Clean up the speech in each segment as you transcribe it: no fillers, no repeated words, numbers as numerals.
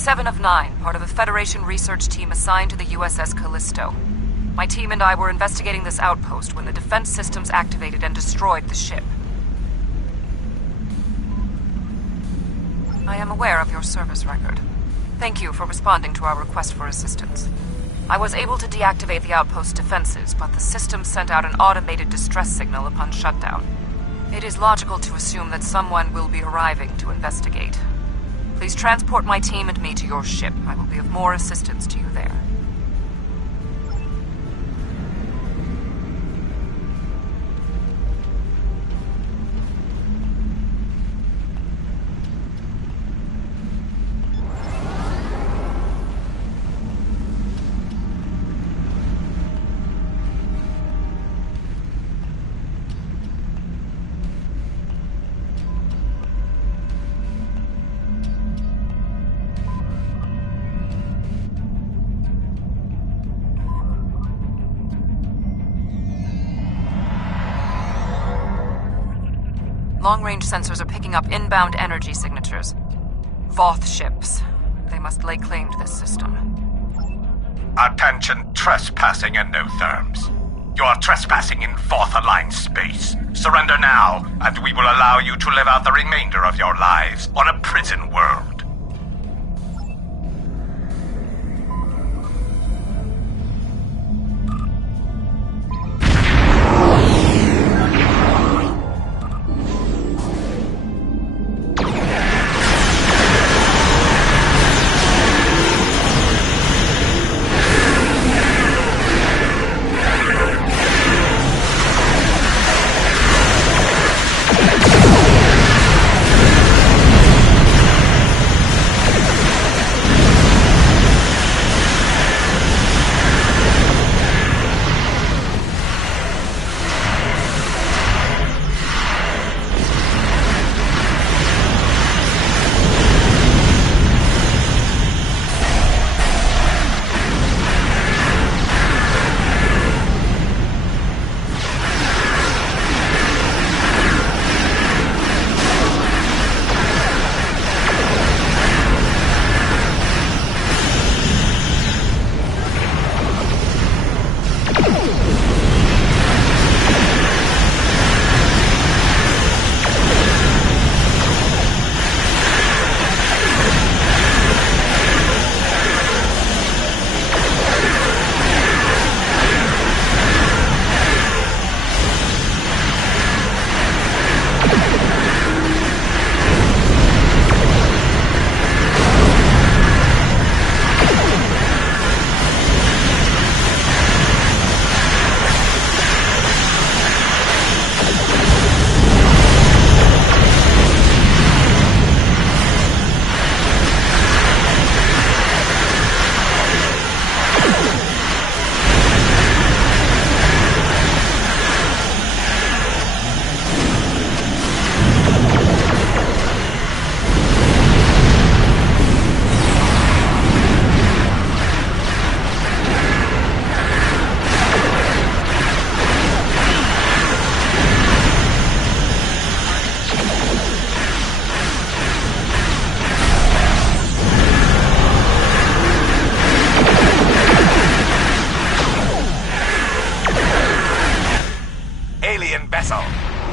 7 of 9, part of a Federation research team assigned to the USS Callisto. My team and I were investigating this outpost when the defense systems activated and destroyed the ship. I am aware of your service record. Thank you for responding to our request for assistance. I was able to deactivate the outpost's defenses, but the system sent out an automated distress signal upon shutdown. It is logical to assume that someone will be arriving to investigate. Please transport my team and me to your ship. I will be of more assistance to you there. Long-range sensors are picking up inbound energy signatures. Voth ships. They must lay claim to this system. Attention, trespassing endotherms. You are trespassing in Voth-aligned space. Surrender now, and we will allow you to live out the remainder of your lives on a prison world.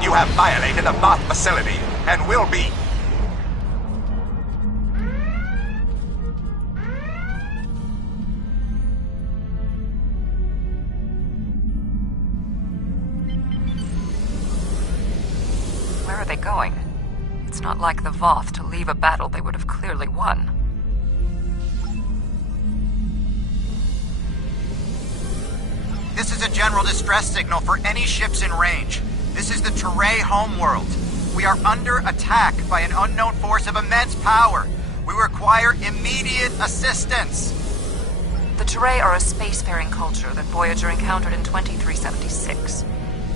You have violated a Voth facility and will be... Where are they going? It's not like the Voth to leave a battle they would have clearly won. This is a general distress signal for any ships in range. This is the Teray homeworld. We are under attack by an unknown force of immense power. We require immediate assistance. The Teray are a spacefaring culture that Voyager encountered in 2376.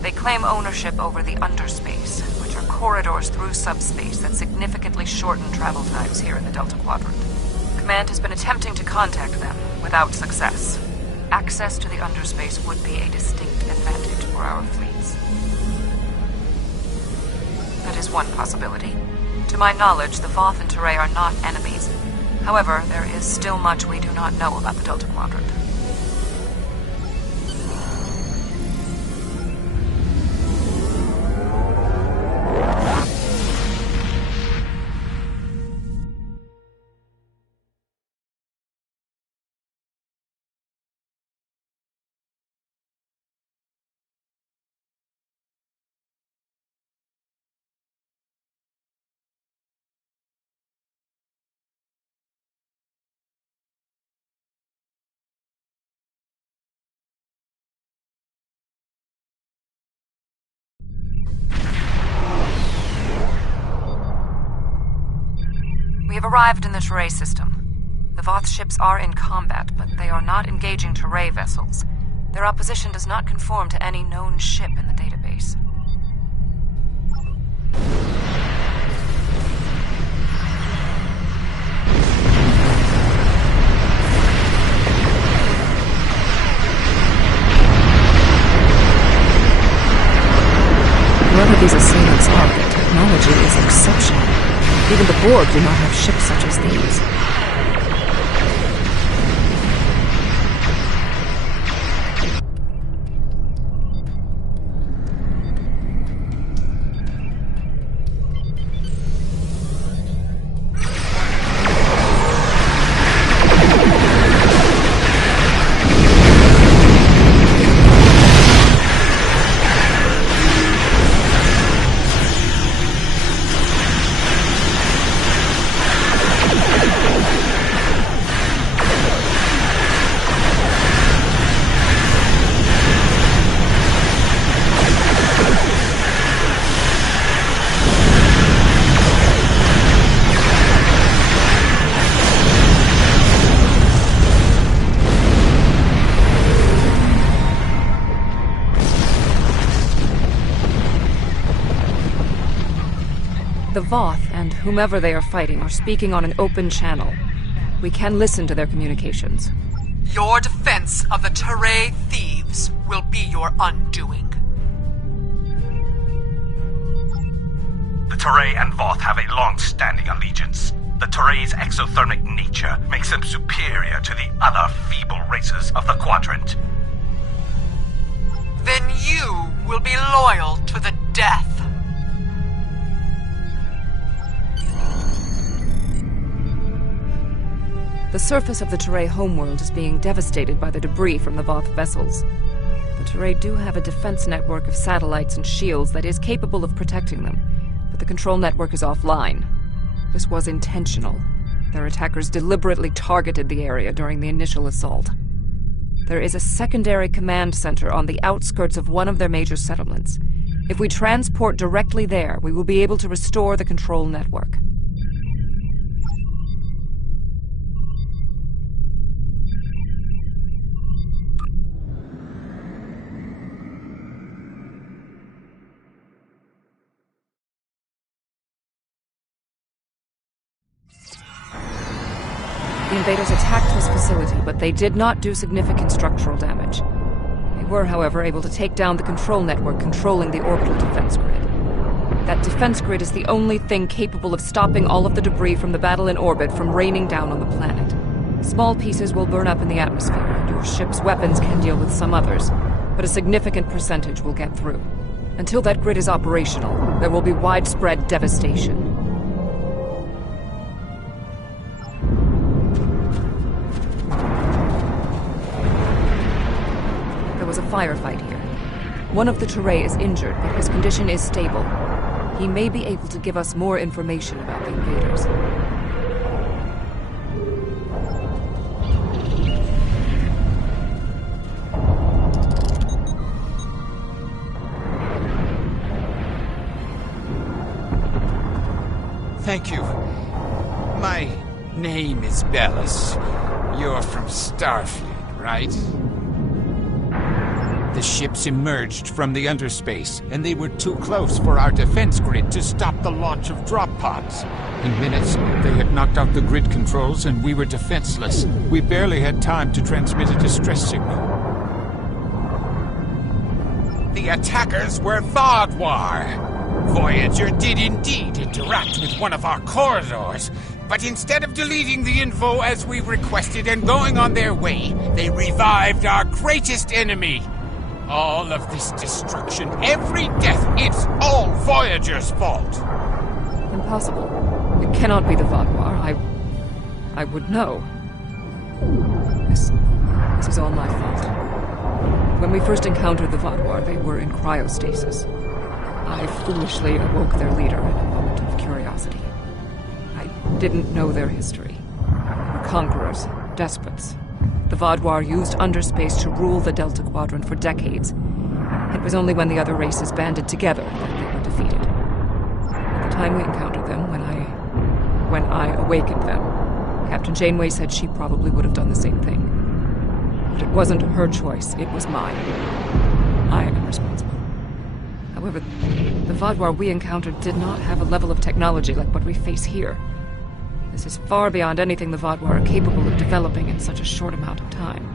They claim ownership over the underspace, which are corridors through subspace that significantly shorten travel times here in the Delta Quadrant. Command has been attempting to contact them, without success. Access to the underspace would be a distinct advantage for our fleets. That is one possibility. To my knowledge, the Voth and Teray are not enemies. However, there is still much we do not know about the Delta Quadrant. We have arrived in the Teray system. The Voth ships are in combat, but they are not engaging Teray vessels. Their opposition does not conform to any known ship in the database. Whoever these assailants are, their technology is exceptional. Even the Borg do not have ships such as these. The Voth and whomever they are fighting are speaking on an open channel. We can listen to their communications. Your defense of the Teray thieves will be your undoing. The Teray and Voth have a long-standing allegiance. The Teray's exothermic nature makes them superior to the other feeble races of the Quadrant. Then you will be loyal to the death. The surface of the Teray homeworld is being devastated by the debris from the Voth vessels. The Teray do have a defense network of satellites and shields that is capable of protecting them, but the control network is offline. This was intentional. Their attackers deliberately targeted the area during the initial assault. There is a secondary command center on the outskirts of one of their major settlements. If we transport directly there, we will be able to restore the control network. The invaders attacked this facility, but they did not do significant structural damage. They were, however, able to take down the control network controlling the orbital defense grid. That defense grid is the only thing capable of stopping all of the debris from the battle in orbit from raining down on the planet. Small pieces will burn up in the atmosphere, and your ship's weapons can deal with some others, but a significant percentage will get through. Until that grid is operational, there will be widespread devastation. There was a firefight here. One of the Teray is injured, but his condition is stable. He may be able to give us more information about the invaders. Thank you. My name is Bellis. You're from Starfleet, right? The ships emerged from the underspace, and they were too close for our defense grid to stop the launch of drop pods. In minutes, they had knocked out the grid controls, and we were defenseless. We barely had time to transmit a distress signal. The attackers were Vaadwaur. Voyager did indeed interact with one of our corridors, But instead of deleting the info as we requested and going on their way, they revived our greatest enemy. All of this destruction, every death, it's all Voyager's fault. Impossible. It cannot be the Vaadwaur. I would know. This is all my fault. When we first encountered the Vaadwaur, they were in cryostasis. I foolishly awoke their leader in a moment of curiosity. I didn't know their history. They were conquerors, despots. The Vaadwaur used underspace to rule the Delta Quadrant for decades. It was only when the other races banded together that they were defeated. At the time we encountered them, when I awakened them, Captain Janeway said she probably would have done the same thing. But it wasn't her choice, it was mine. I am responsible. However, the Vaadwaur we encountered did not have a level of technology like what we face here. This is far beyond anything the Vaadwaur are capable of developing in such a short amount of time.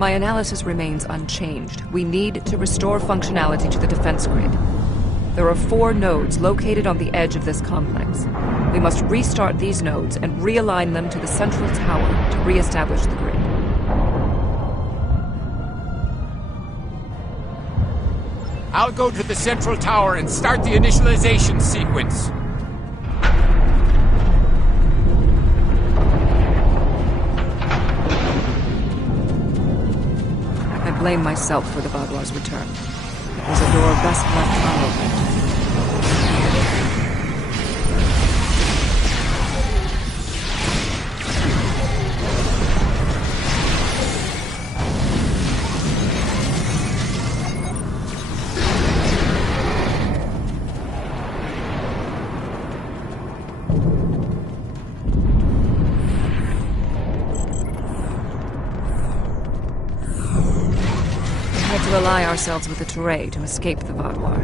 My analysis remains unchanged. We need to restore functionality to the defense grid. There are 4 nodes located on the edge of this complex. We must restart these nodes and realign them to the central tower to re-establish the grid. I'll go to the central tower and start the initialization sequence. I blame myself for the Vaadwaur's return. It was a door best left unopened. To ally ourselves with the Teray to escape the Vaadwaur.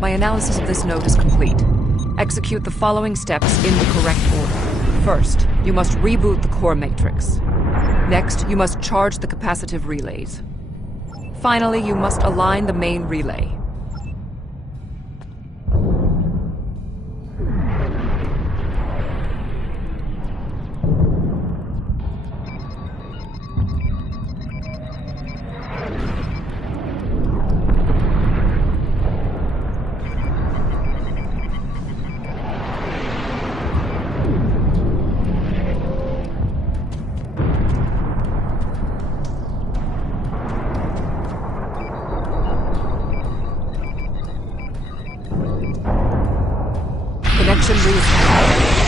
My analysis of this node is complete. Execute the following steps in the correct order. First, you must reboot the core matrix. Next, you must charge the capacitive relays. Finally, you must align the main relay. Connection reestablished.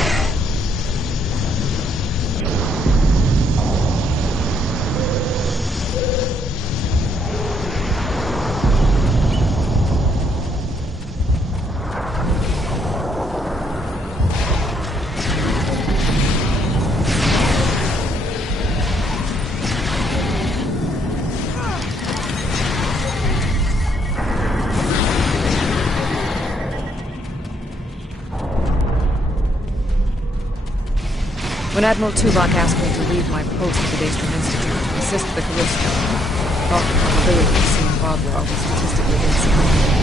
When Admiral Tuvok asked me to leave my post at the Daystrom Institute to assist the Callisto, I thought the probability of seeing Vaadwaur was statistically insignificant.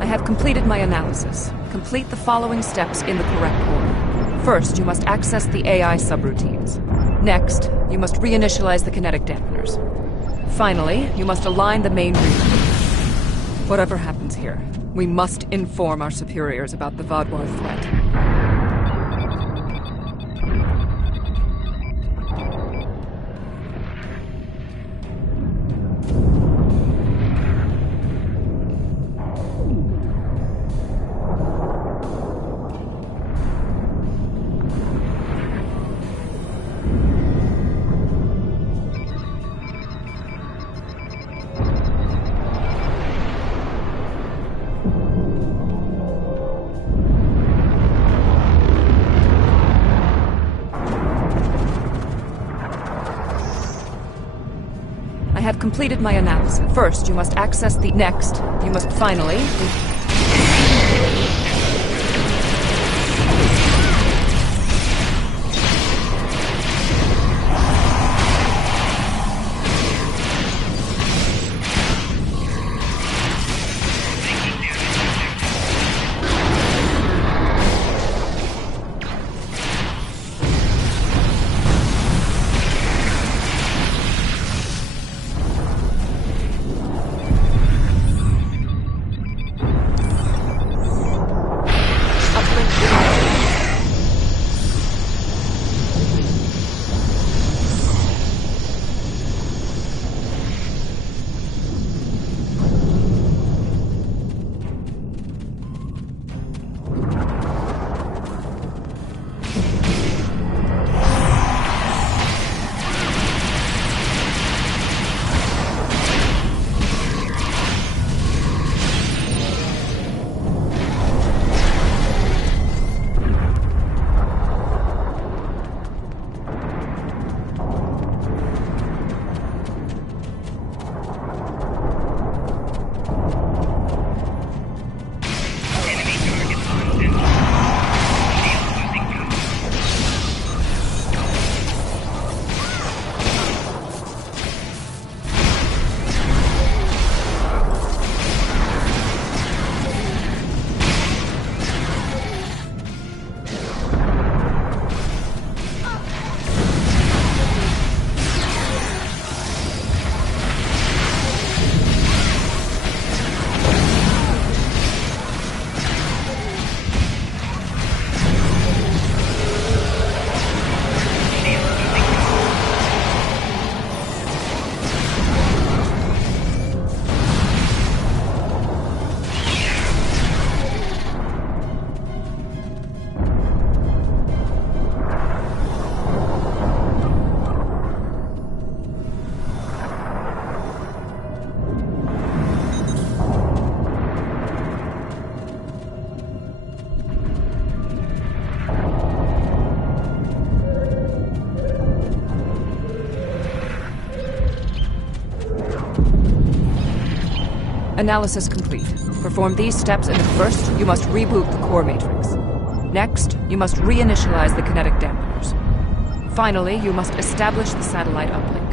I have completed my analysis. Complete the following steps in the correct order. First, you must access the AI subroutines. Next, you must reinitialize the kinetic dampeners. Finally, you must align the main relay. Whatever happens here, We must inform our superiors about the Vadwar threat. I have completed my analysis. First, you must access the... Next, you must finally... Analysis complete. Perform these steps, and first, you must reboot the core matrix. Next, you must reinitialize the kinetic dampeners. Finally, you must establish the satellite uplink.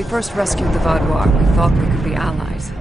we first rescued the Vaudois, we thought we could be allies.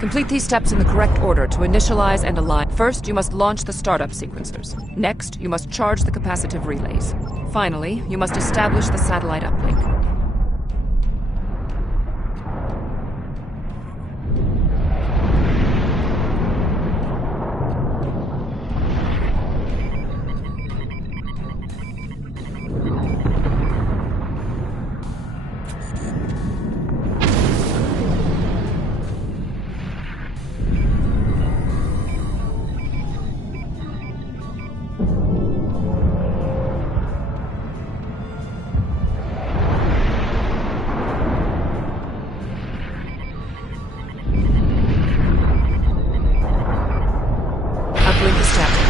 Complete these steps in the correct order to initialize and align. First, you must launch the startup sequencers. Next, you must charge the capacitive relays. Finally, you must establish the satellite uplink. Uplink established.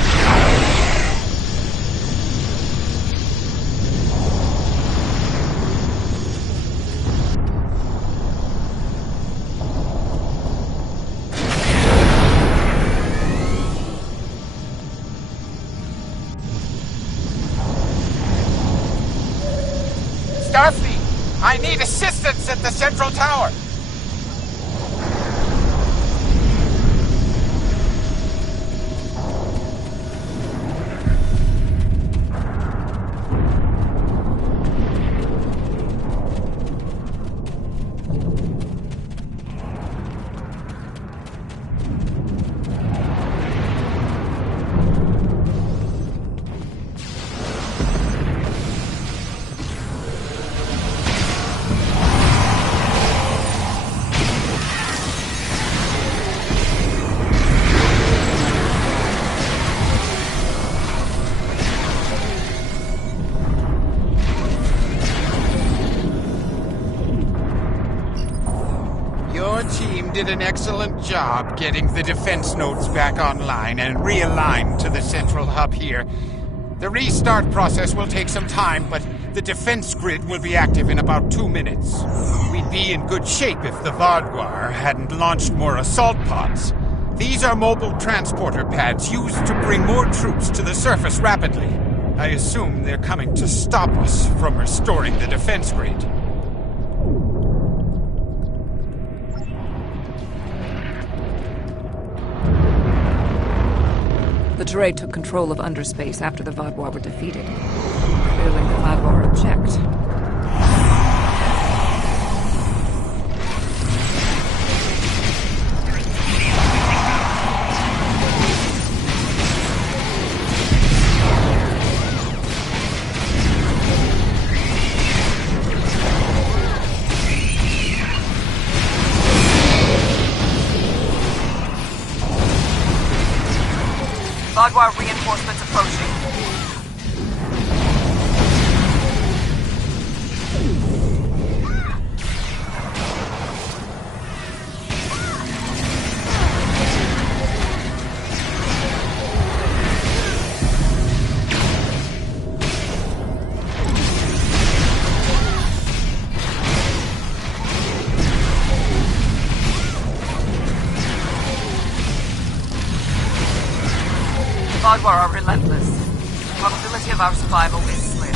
Starfleet, I need assistance at the central tower. Your team did an excellent job getting the defense nodes back online and realigned to the central hub here. The restart process will take some time, but the defense grid will be active in about 2 minutes. We'd be in good shape if the Vaudois hadn't launched more assault pods. These are mobile transporter pads used to bring more troops to the surface rapidly. I assume they're coming to stop us from restoring the defense grid. The Teray took control of underspace after the Vaudois were defeated. Clearly the Vaudois object. Vaudois reinforcements approaching. Vaudois are relentless. The probability of our survival is slim.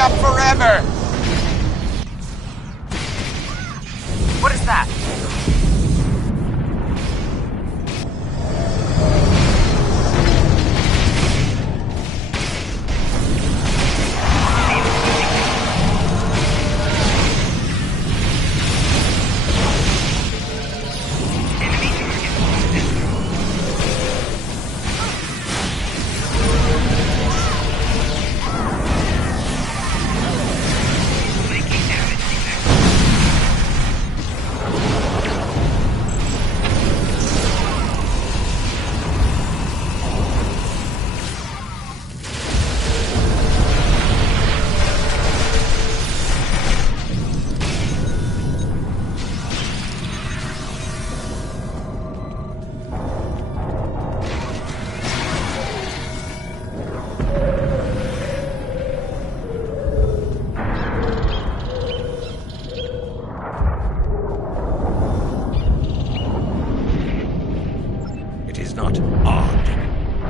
up forever! What is that?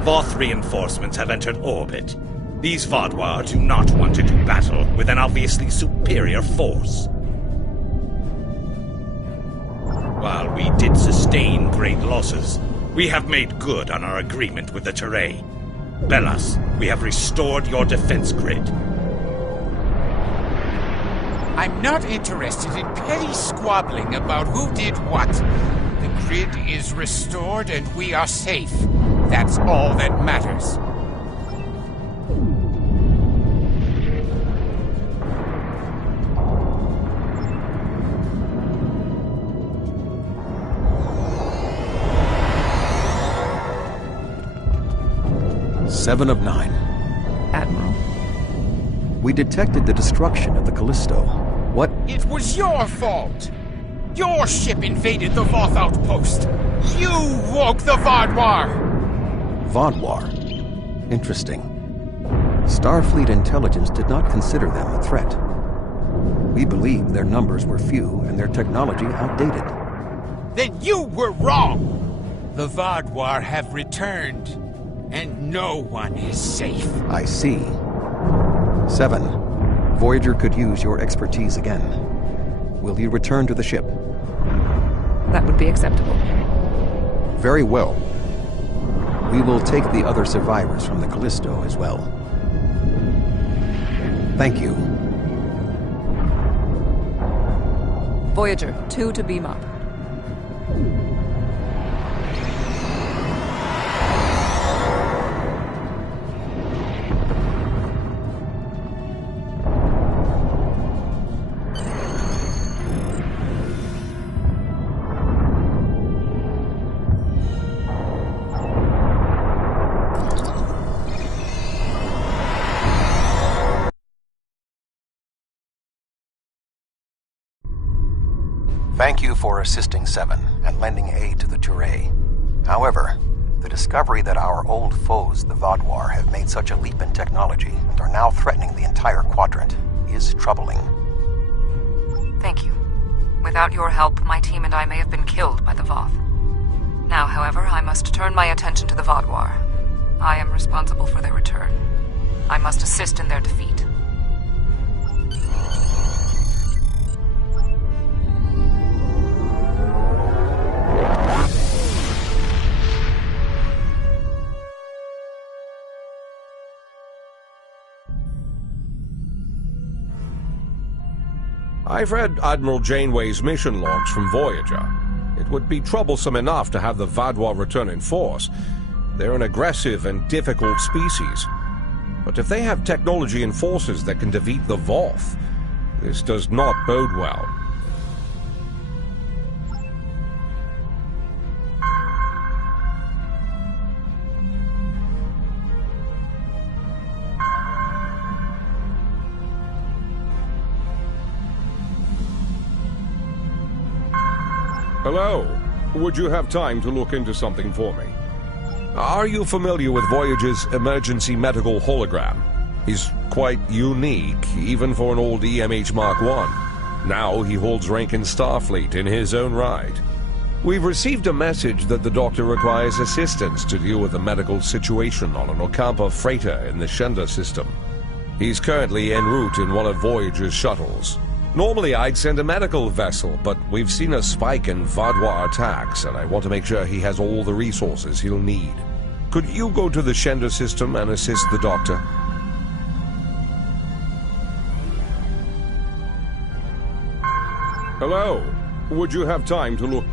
Voth reinforcements have entered orbit. These Vaadwaur do not want to do battle with an obviously superior force. While we did sustain great losses, we have made good on our agreement with the Teray. Bellas, we have restored your defense grid. I'm not interested in petty squabbling about who did what. The grid is restored and we are safe. That's all that matters. Seven of 9. Admiral. We detected the destruction of the Callisto. What? It was your fault! Your ship invaded the Voth outpost! You woke the Vaadwaur! Vaadwaur. Interesting. Starfleet intelligence did not consider them a threat. We believe their numbers were few and their technology outdated. Then you were wrong! The Vaadwaur have returned, and no one is safe. I see. 7. Voyager could use your expertise again. Will you return to the ship? That would be acceptable. Very well. We will take the other survivors from the Callisto as well. Thank you. Voyager, 2 to beam up. Thank you for assisting 7 and lending aid to the Teray. However, the discovery that our old foes, the Vaadwaur, have made such a leap in technology and are now threatening the entire quadrant is troubling. Thank you. Without your help, my team and I may have been killed by the Voth. Now, however, I must turn my attention to the Vaadwaur. I am responsible for their return. I must assist in their defeat. I've read Admiral Janeway's mission logs from Voyager. It would be troublesome enough to have the Vaadwaur return in force. They're an aggressive and difficult species. But if they have technology and forces that can defeat the Voth, this does not bode well. Hello. Would you have time to look into something for me? Are you familiar with Voyager's emergency medical hologram? He's quite unique, even for an old EMH Mark I. Now he holds rank in Starfleet in his own right. We've received a message that the doctor requires assistance to deal with a medical situation on an Ocampa freighter in the Shenda system. He's currently en route in one of Voyager's shuttles. Normally I'd send a medical vessel, but we've seen a spike in Vaadwaur attacks, and I want to make sure he has all the resources he'll need. Could you go to the Shender system and assist the doctor? Hello. Would you have time to look?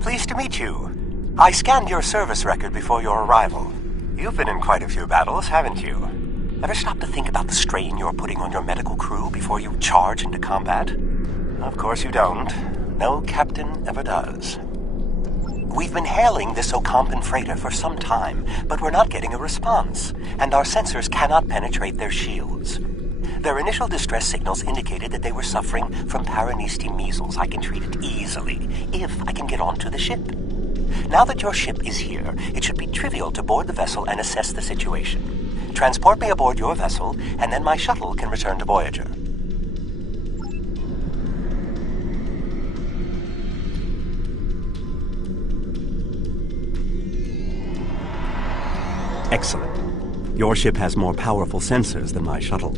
Pleased to meet you. I scanned your service record before your arrival. You've been in quite a few battles, haven't you? Ever stop to think about the strain you're putting on your medical crew before you charge into combat? Of course you don't. No captain ever does. We've been hailing this Ocampan freighter for some time, but we're not getting a response, and our sensors cannot penetrate their shields. Their initial distress signals indicated that they were suffering from Paranesti measles. I can treat it easily, if I can get onto the ship. Now that your ship is here, it should be trivial to board the vessel and assess the situation. Transport me aboard your vessel, and then my shuttle can return to Voyager. Excellent. Your ship has more powerful sensors than my shuttle.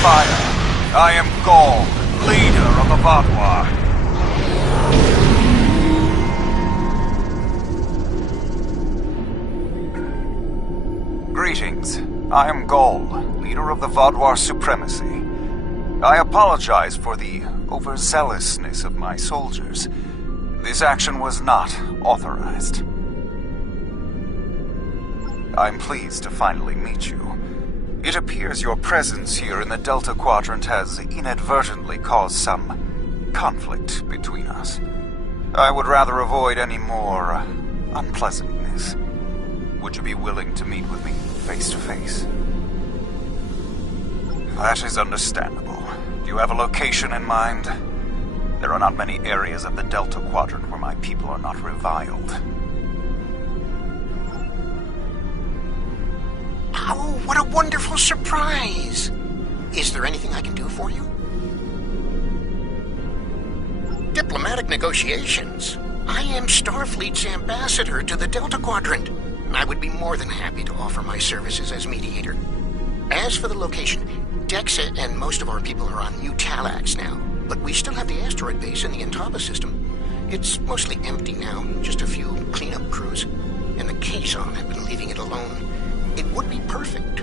fire. I am Gaul, leader of the Vaadwaur. Greetings. I am Gaul, leader of the Vaadwaur Supremacy. I apologize for the overzealousness of my soldiers. This action was not authorized. I'm pleased to finally meet you. It appears your presence here in the Delta Quadrant has inadvertently caused some conflict between us. I would rather avoid any more unpleasantness. Would you be willing to meet with me face to face? That is understandable. Do you have a location in mind? There are not many areas of the Delta Quadrant where my people are not reviled. Oh, what a wonderful surprise! Is there anything I can do for you? Diplomatic negotiations. I am Starfleet's ambassador to the Delta Quadrant. I would be more than happy to offer my services as mediator. As for the location, Dexa and most of our people are on New Talax now, but we still have the asteroid base in the Intaba system. It's mostly empty now, just a few cleanup crews, and the Kazon have been leaving it alone. It would be perfect.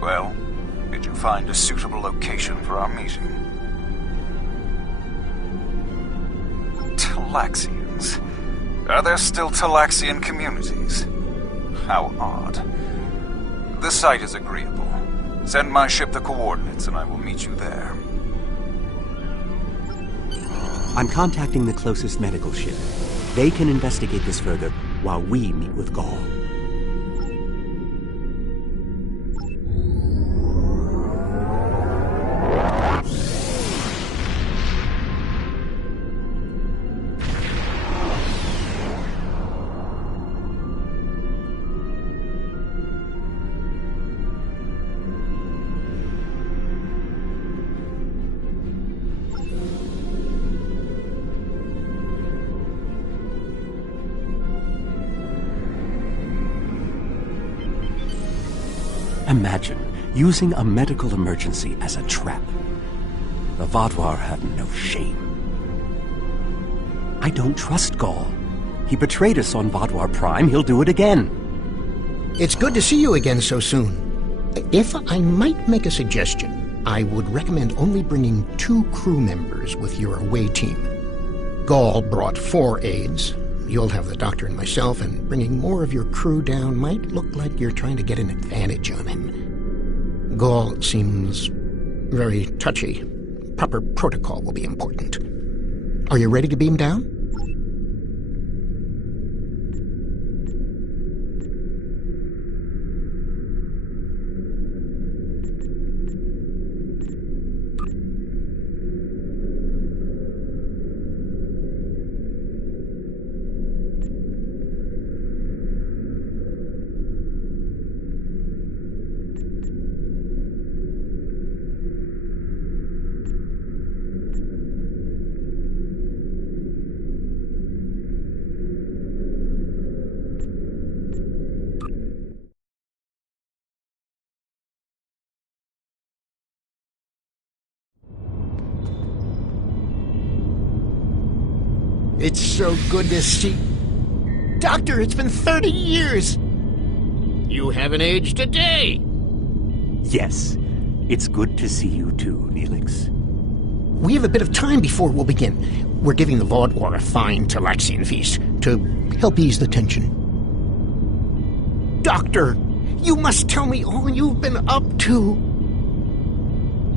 Well, did you find a suitable location for our meeting? Talaxians. Are there still Talaxian communities? How odd. The site is agreeable. Send my ship the coordinates and I will meet you there. I'm contacting the closest medical ship. They can investigate this further while we meet with Gaul. Imagine using a medical emergency as a trap. The Vaadwaur have no shame. I don't trust Gaul. He betrayed us on Vaadwaur Prime. He'll do it again. It's good to see you again so soon. If I might make a suggestion, I would recommend only bringing 2 crew members with your away team. Gaul brought 4 aides. You'll have the doctor and myself, and bringing more of your crew down might look like you're trying to get an advantage on him. Gaul seems very touchy. Proper protocol will be important. Are you ready to beam down? It's so good to see... Doctor, it's been 30 years! You haven't aged a day! Yes, it's good to see you too, Neelix. We have a bit of time before we'll begin. We're giving the Vaadwaur a fine Talaxian feast to help ease the tension. Doctor, you must tell me all you've been up to!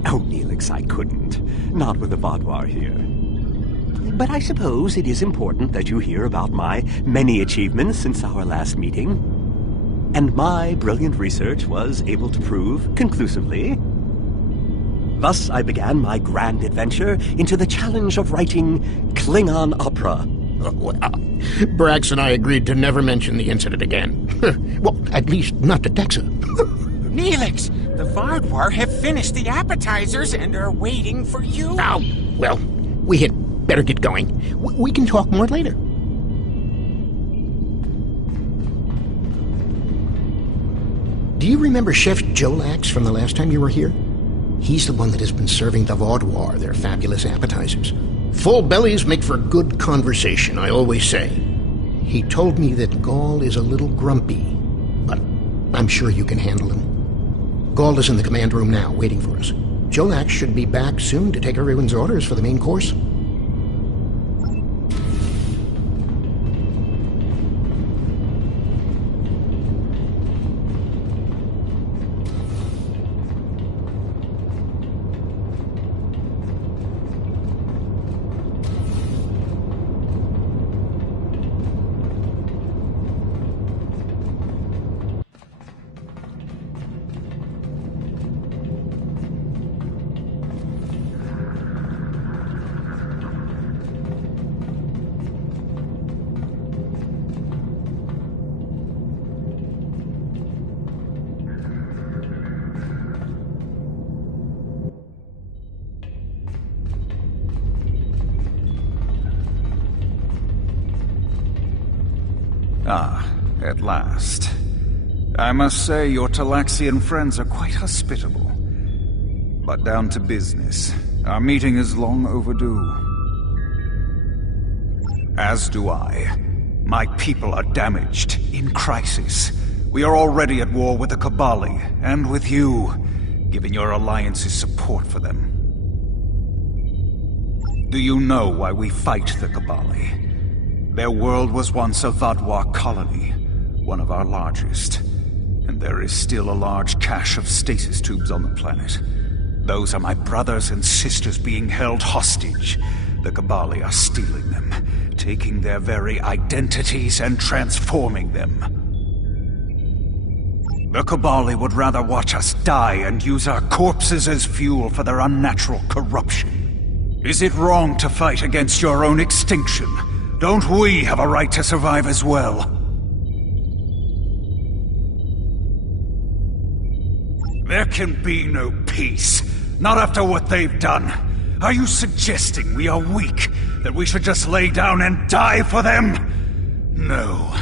Oh, Neelix, I couldn't. Not with the Vaadwaur here. But I suppose it is important that you hear about my many achievements since our last meeting. And my brilliant research was able to prove conclusively. Thus I began my grand adventure into the challenge of writing Klingon opera. Brax and I agreed to never mention the incident again. Well, at least not to Dexa. Neelix, the Vaadwaur have finished the appetizers and are waiting for you. Oh, well, we had better get going. We can talk more later. Do you remember Chef Jolax from the last time you were here? He's the one that has been serving the Vaudoir their fabulous appetizers. Full bellies make for good conversation, I always say. He told me that Gaul is a little grumpy, but I'm sure you can handle him. Gaul is in the command room now, waiting for us. Jolax should be back soon to take everyone's orders for the main course. Ah, at last. I must say your Talaxian friends are quite hospitable. But down to business. Our meeting is long overdue. As do I. My people are damaged, in crisis. We are already at war with the Cabali, and with you, giving your alliances support for them. Do you know why we fight the Cabali? Their world was once a Vaudoir colony, one of our largest. And there is still a large cache of stasis tubes on the planet. Those are my brothers and sisters being held hostage. The Cabali are stealing them, taking their very identities and transforming them. The Cabali would rather watch us die and use our corpses as fuel for their unnatural corruption. Is it wrong to fight against your own extinction? Don't we have a right to survive as well? There can be no peace. Not after what they've done. Are you suggesting we are weak? That we should just lay down and die for them? No,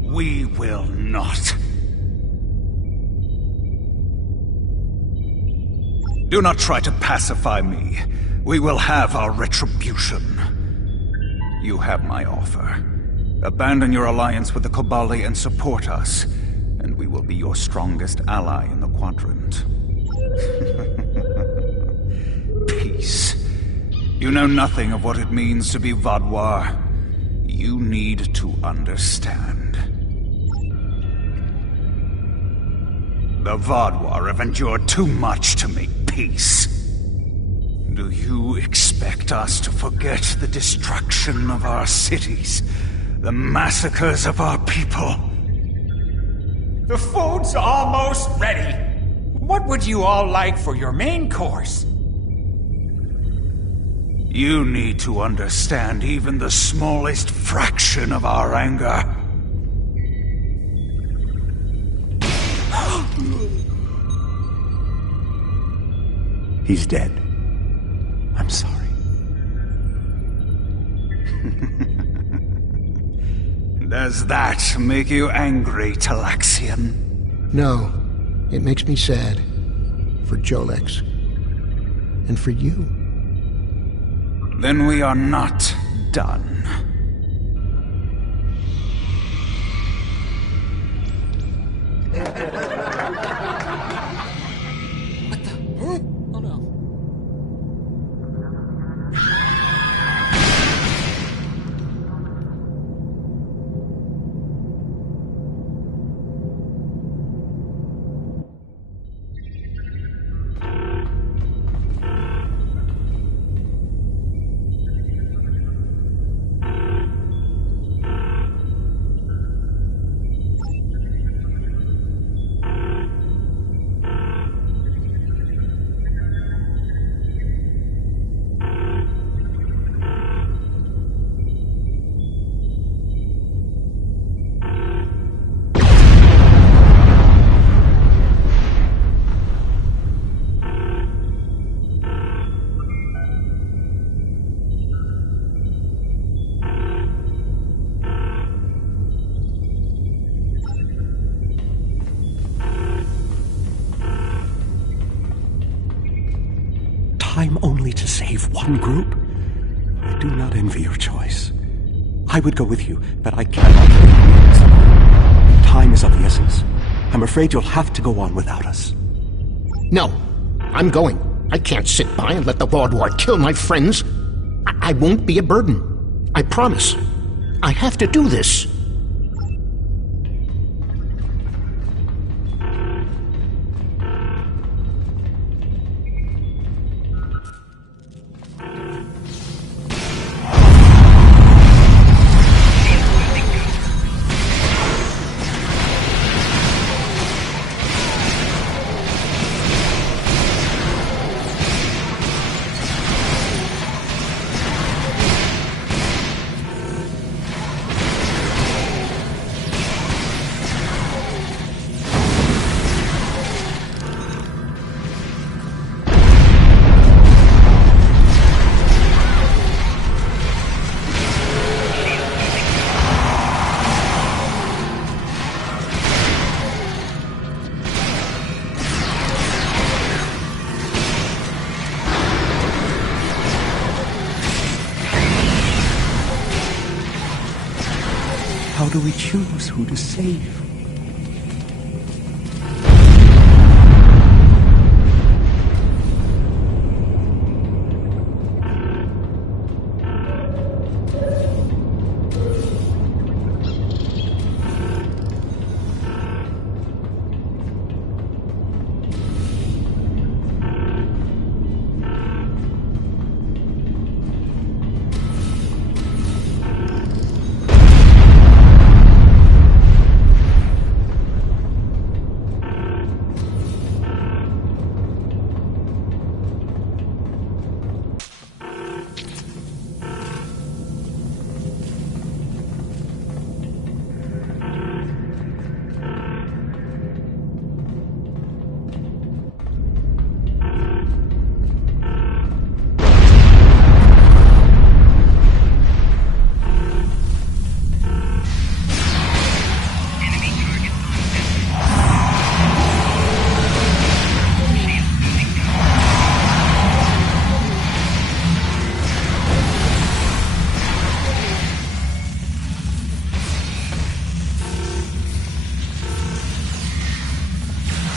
we will not. Do not try to pacify me. We will have our retribution. You have my offer. Abandon your alliance with the Cabali and support us, and we will be your strongest ally in the Quadrant. Peace. You know nothing of what it means to be Vaudoir. You need to understand. The Vaudoir have endured too much to make peace. Do you expect us to forget the destruction of our cities? The massacres of our people? The food's almost ready. What would you all like for your main course? You need to understand even the smallest fraction of our anger. He's dead. I'm sorry. Does that make you angry, Talaxian? No. It makes me sad. For Jolax. And for you. Then we are not done. only to save one group? I do not envy your choice. I would go with you, but I cannot leave you. Time is of the essence. I'm afraid you'll have to go on without us. No, I'm going. I can't sit by and let the Vaudouar kill my friends. I won't be a burden. I promise. I have to do this. How do we choose who to save?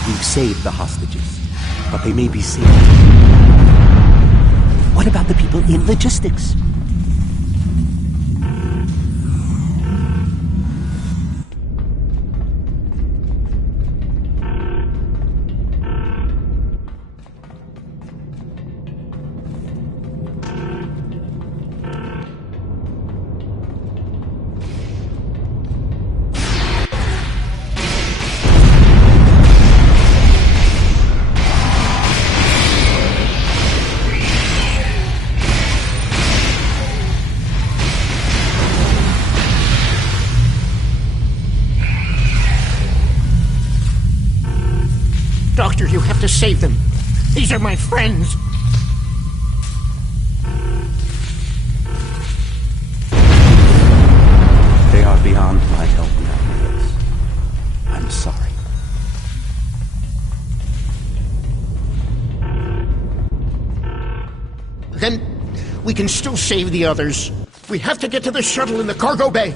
We've saved the hostages, but they may be saved. What about the people in logistics? Doctor, you have to save them. These are my friends. They are beyond my help now, Liz. I'm sorry. Then we can still save the others. We have to get to the shuttle in the cargo bay.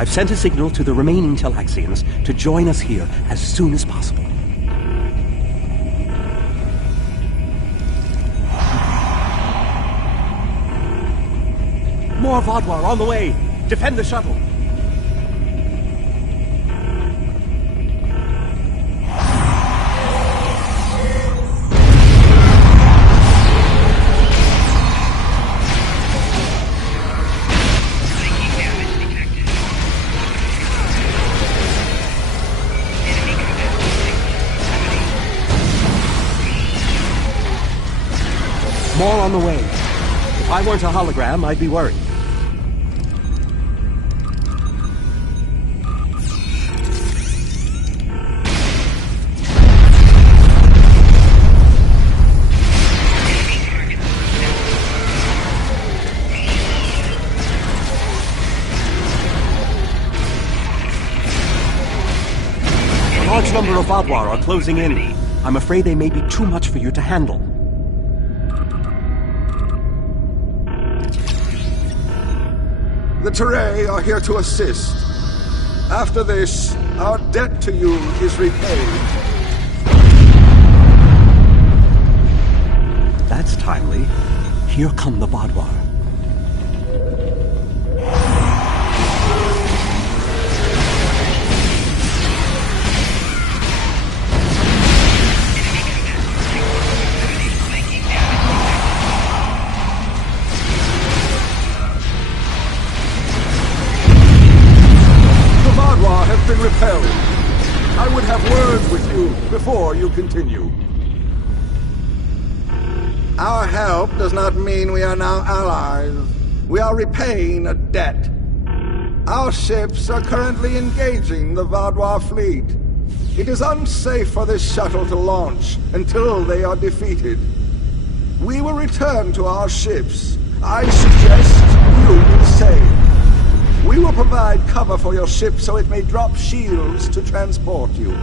I've sent a signal to the remaining Talaxians to join us here as soon as possible. More Vodwar on the way! Defend the shuttle! More on the way. If I weren't a hologram, I'd be worried. A large number of Vodwar are closing in. I'm afraid they may be too much for you to handle. The Teray are here to assist. After this, our debt to you is repaid. That's timely. Here come the Vodwar. Have been repelled. I would have words with you before you continue. Our help does not mean we are now allies. We are repaying a debt. Our ships are currently engaging the Vodwar fleet. It is unsafe for this shuttle to launch until they are defeated. We will return to our ships. I suggest you do the same. We will provide cover for your ship so it may drop shields to transport you.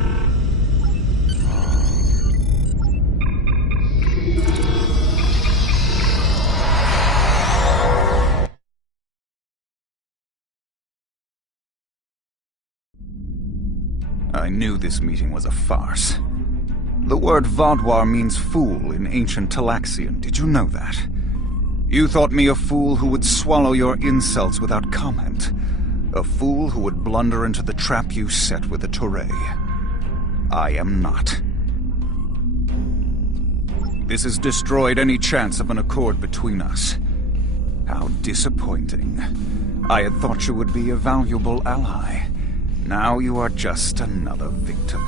I knew this meeting was a farce. The word Vodwar means fool in ancient Talaxian. Did you know that? You thought me a fool who would swallow your insults without comment. A fool who would blunder into the trap you set with the Teray. I am not. This has destroyed any chance of an accord between us. How disappointing. I had thought you would be a valuable ally. Now you are just another victim.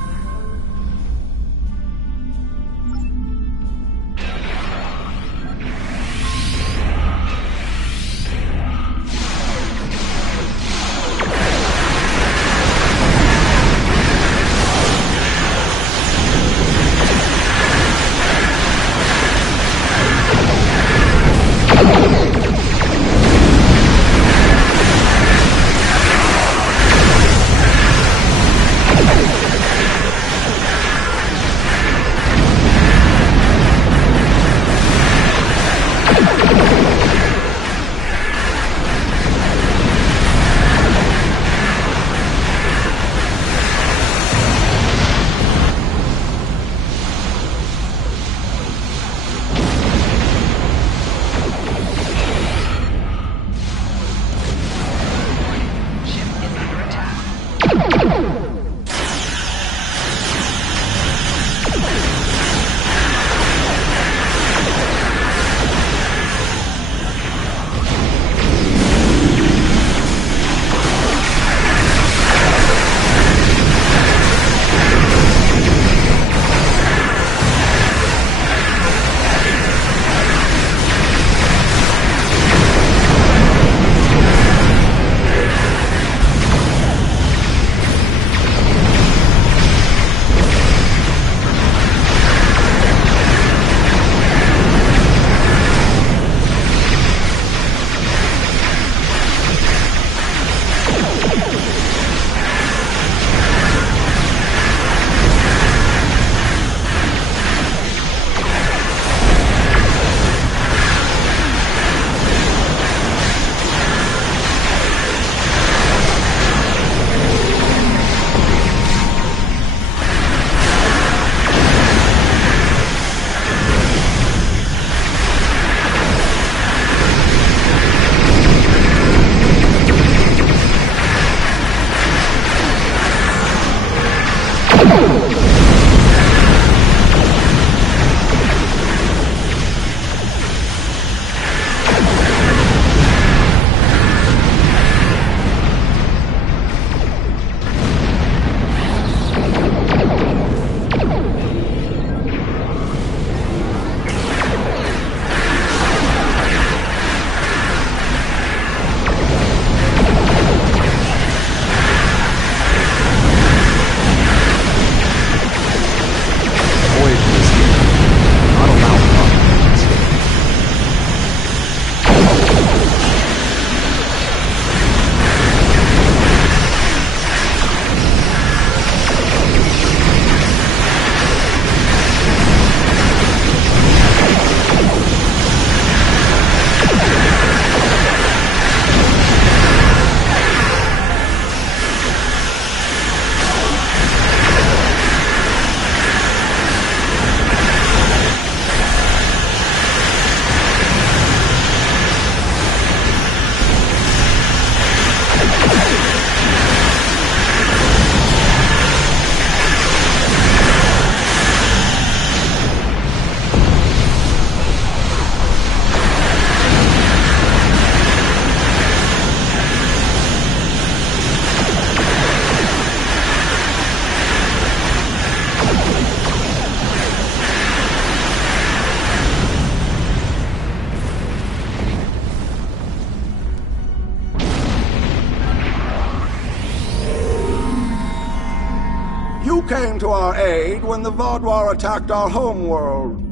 came to our aid when the Vaadwaur attacked our homeworld.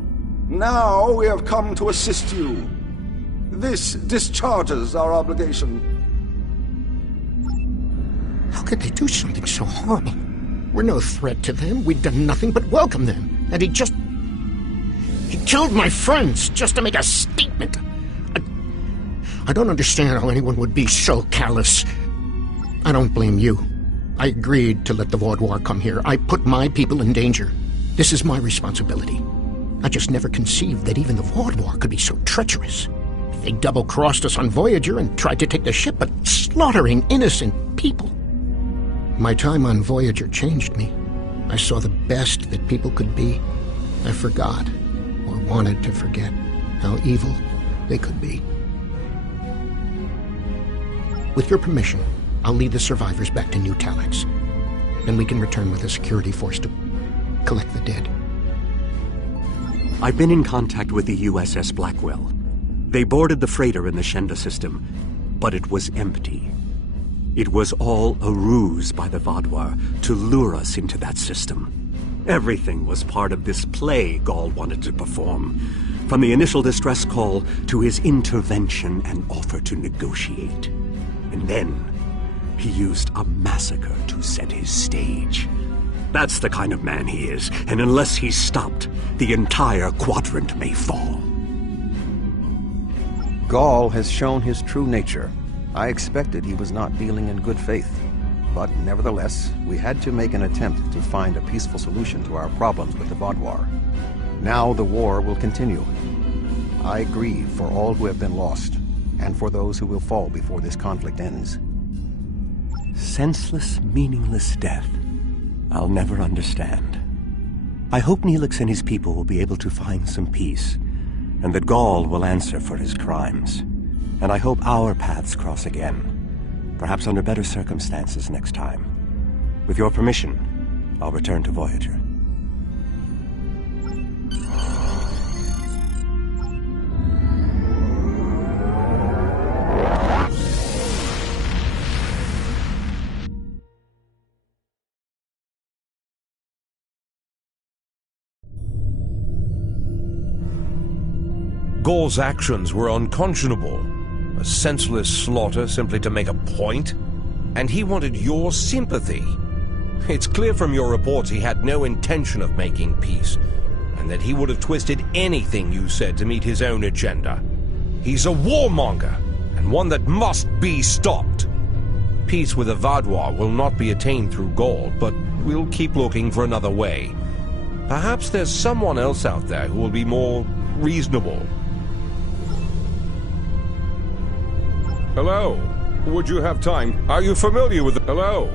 Now we have come to assist you. This discharges our obligation. How could they do something so horrible? We're no threat to them. We've done nothing but welcome them. And he killed my friends just to make a statement. I don't understand how anyone would be so callous. I don't blame you. I agreed to let the Vaadwaur come here. I put my people in danger. This is my responsibility. I just never conceived that even the Vaadwaur could be so treacherous. They double-crossed us on Voyager and tried to take the ship, but slaughtering innocent people. My time on Voyager changed me. I saw the best that people could be. I forgot, or wanted to forget, how evil they could be. With your permission, I'll lead the survivors back to New Talax. Then we can return with a security force to collect the dead. I've been in contact with the USS Blackwell. They boarded the freighter in the Shenda system, but it was empty. It was all a ruse by the Vaadwaur to lure us into that system. Everything was part of this play Gall wanted to perform, from the initial distress call to his intervention and offer to negotiate. And then he used a massacre to set his stage. That's the kind of man he is, and unless he's stopped, the entire quadrant may fall. Gall has shown his true nature. I expected he was not dealing in good faith. But nevertheless, we had to make an attempt to find a peaceful solution to our problems with the Vaadwaur. Now the war will continue. I grieve for all who have been lost, and for those who will fall before this conflict ends. Senseless, meaningless death. I'll never understand. I hope Neelix and his people will be able to find some peace, and that Gall will answer for his crimes. And I hope our paths cross again, perhaps under better circumstances next time. With your permission, I'll return to Voyager. Gall's actions were unconscionable. A senseless slaughter simply to make a point. And he wanted your sympathy. It's clear from your reports he had no intention of making peace, and that he would have twisted anything you said to meet his own agenda. He's a warmonger, and one that must be stopped. Peace with the Vaadwaur will not be attained through Gall, but we'll keep looking for another way. Perhaps there's someone else out there who will be more reasonable. Hello? Would you have time? Are you familiar with the... Hello?